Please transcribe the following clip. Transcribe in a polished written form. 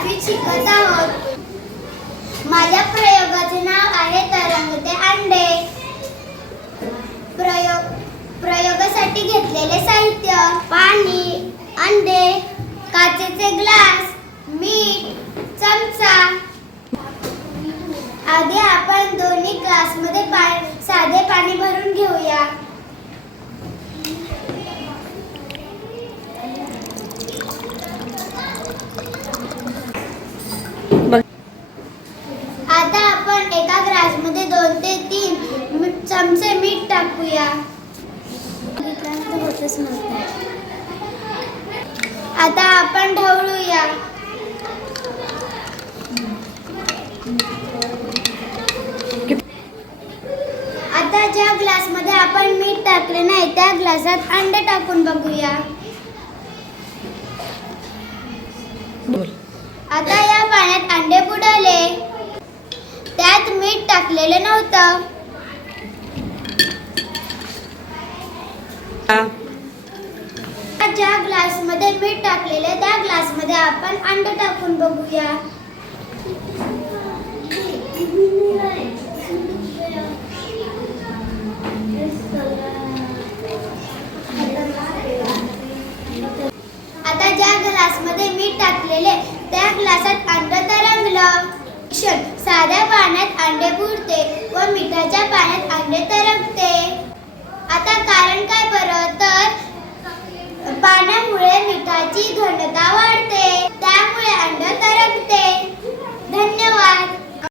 5वीत शिकत आहोत. माझ्या प्रयोगाचे नाव आहे तरंगते अंडे. प्रयोगासाठी घेतलेले साहित्य: पाणी, अंडे, काचेचे ग्लास, मीठ, चमचा. आधी आपण दोन्ही ग्लासमध्ये साधे पाणी भरून घेऊया. आता आपण एका ग्लासमध्ये 2 ते 3 चमचे मीठ टाकूया. आता आपण ढवळूया. आता ज्या ग्लासमध्ये आपण मीठ टाकले नाही त्या ग्लासात अंडे टाकून बघूया. आता या पाण्यात अंडे बुडवले. त्यात मीठ टाकलेले नव्हतं. ज्या ग्लासमध्ये मीठ टाकलेले त्या ग्लासमध्ये आपण अंडे टाकून बघूया. आता ज्या ग्लासमध्ये मीठ टाकलेले त्या ग्लासात अंडे तरंगलं. साध्या पाण्यात अंडे बुडते व मिठाच्या पाण्यात अंडे तरंगते. आता कारण काय बरं? तर पाण्यामुळे मिठाची घनता वाढते, त्यामुळे अंडे तरंगते. धन्यवाद.